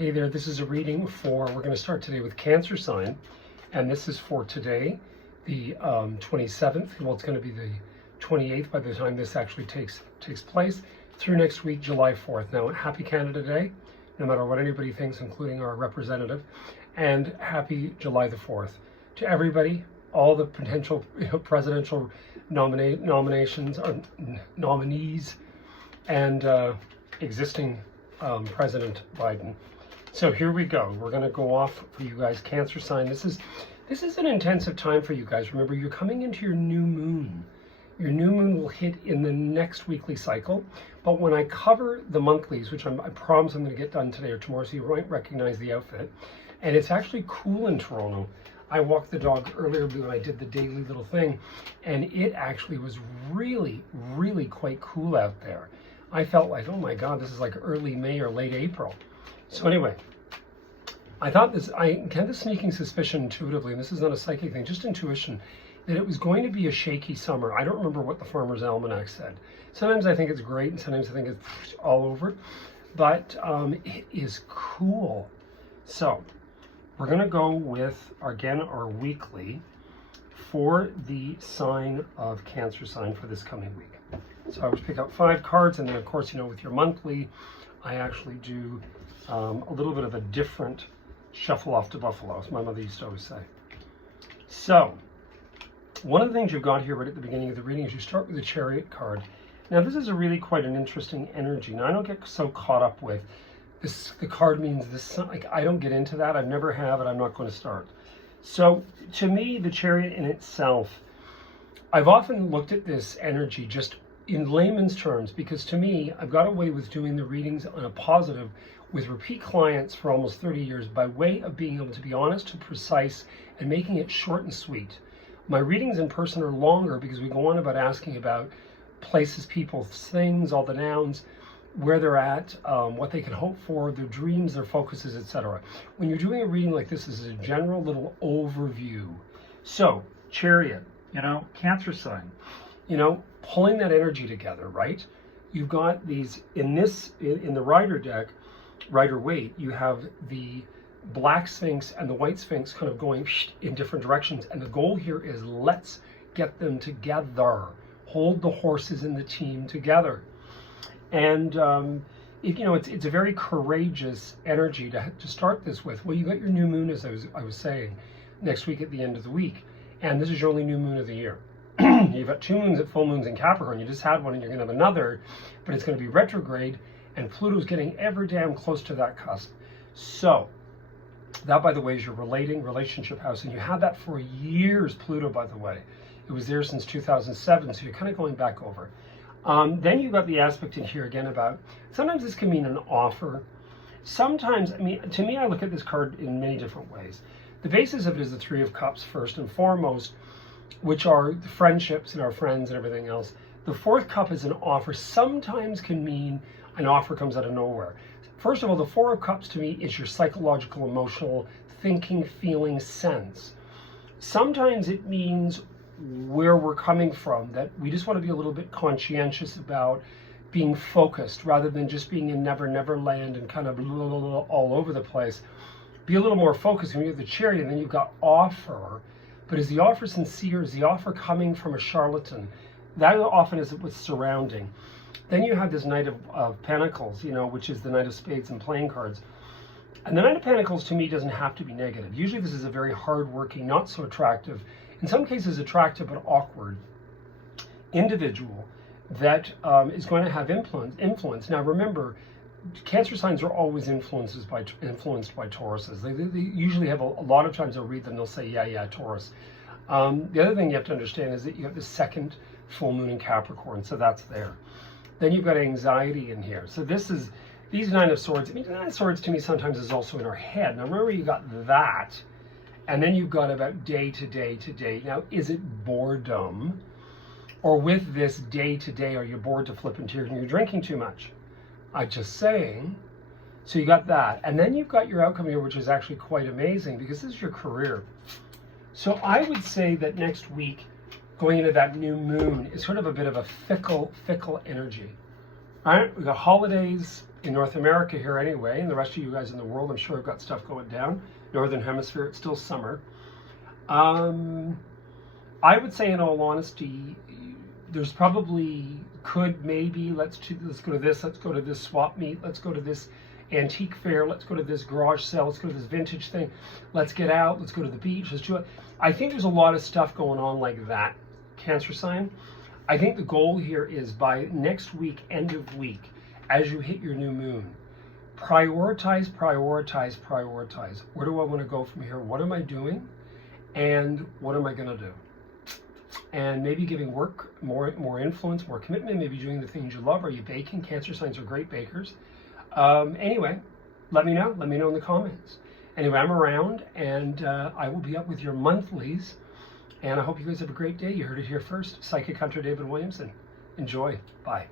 Hey there, this is a reading for, we're going to start today with Cancer sign, and this is for today, the 27th. Well, it's going to be the 28th by the time this actually takes place, through next week, July 4th. Now, happy Canada Day, no matter what anybody thinks, including our representative, and happy July the 4th. To everybody, all the potential presidential nominations, or nominees, and existing President Biden. So here we go. We're going to go off for you guys, Cancer sign. This is an intensive time for you guys. Remember, you're coming into your new moon. Your new moon will hit in the next weekly cycle. But when I cover the monthlies, which I promise I'm going to get done today or tomorrow, so you might recognize the outfit. And it's actually cool in Toronto. I walked the dog earlier when I did the daily little thing, and it actually was really, really quite cool out there. I felt like, oh my God, this is like early May or late April. So anyway, I thought I had this sneaking suspicion intuitively, and this is not a psychic thing, just intuition, that it was going to be a shaky summer. I don't remember what the Farmer's Almanac said. Sometimes I think it's great, and sometimes I think it's all over, but it is cool. So we're going to go with, again, our weekly for the sign of Cancer sign for this coming week. So I always pick out 5 cards, and then of course, with your monthly, I actually do a little bit of a different shuffle off to Buffalo, as my mother used to always say. So, one of the things you've got here right at the beginning of the reading is you start with the Chariot card. Now, this is a really quite an interesting energy. Now, I don't get so caught up with this. The card means this. Like, I don't get into that. I never have, and I'm not going to start. So, to me, the Chariot in itself, I've often looked at this energy just in layman's terms, because to me, I've got away with doing the readings on a positive with repeat clients for almost 30 years by way of being able to be honest and precise and making it short and sweet. My readings in person are longer because we go on about asking about places, people, things, all the nouns, where they're at, what they can hope for, their dreams, their focuses, etc. When you're doing a reading like this is a general little overview. So, Chariot, Cancer sign, pulling that energy together, right? You've got these, in the Rider deck, Rider-Waite, you have the Black Sphinx and the White Sphinx kind of going in different directions. And the goal here is let's get them together. Hold the horses in the team together. And, it's a very courageous energy to start this with. Well, you got your new moon, as I was saying, next week at the end of the week. And this is your only new moon of the year. You've got 2 moons at full moons in Capricorn. You just had one and you're going to have another, but it's going to be retrograde, and Pluto's getting ever damn close to that cusp. So that, by the way, is your relationship house, and you had that for years, Pluto, by the way. It was there since 2007, so you're kind of going back over. Then you've got the aspect in here again about, sometimes this can mean an offer. Sometimes, to me, I look at this card in many different ways. The basis of it is the 3 of Cups first and foremost, which are the friendships and our friends and everything else. The 4th cup is an offer. Sometimes can mean an offer comes out of nowhere. First of all, the 4 of Cups to me is your psychological, emotional, thinking, feeling sense. Sometimes it means where we're coming from, that we just want to be a little bit conscientious about being focused rather than just being in never land and kind of all over the place. Be a little more focused. When you have the Chariot, and then you've got offer. But is the offer sincere? Is the offer coming from a charlatan? That often is what's surrounding. Then you have this Knight of Pentacles, which is the Knight of Spades and playing cards. And the Knight of Pentacles, to me, doesn't have to be negative. Usually this is a very hard-working, not so attractive, in some cases attractive but awkward individual that is going to have influence. Now remember, Cancer signs are always influenced by Tauruses. They usually have a lot of times I'll read them, they'll say, yeah, Taurus. The other thing you have to understand is that you have the 2nd full moon in Capricorn, so that's there. Then you've got anxiety in here. So these 9 of Swords. 9 of Swords to me sometimes is also in our head. Now remember, you got that, and then you've got about day to day. Now, is it boredom? Or with this day to day, are you bored to flip into tears and you're drinking too much? I'm just saying. So you got that. And then you've got your outcome here, which is actually quite amazing because this is your career. So I would say that next week, going into that new moon, is sort of a bit of a fickle energy. All right, we got holidays, in North America here anyway, and the rest of you guys in the world, I'm sure have got stuff going down. Northern Hemisphere, it's still summer. I would say, in all honesty, there's probably maybe let's go to this, let's go to this swap meet, let's go to this antique fair, let's go to this garage sale, let's go to this vintage thing, let's get out, let's go to the beach, let's do it. I think there's a lot of stuff going on like that, Cancer sign. I think the goal here is by next week, end of week, as you hit your new moon, prioritize. Where do I want to go from here? What am I doing? And what am I going to do? And maybe giving work more influence, more commitment, maybe doing the things you love. Are you baking? Cancer signs are great bakers. Anyway, let me know in the comments. Anyway, I'm around, and I will be up with your monthlies, and I hope you guys have a great day. You heard it here first. Psychic Hunter David Williamson. Enjoy. Bye.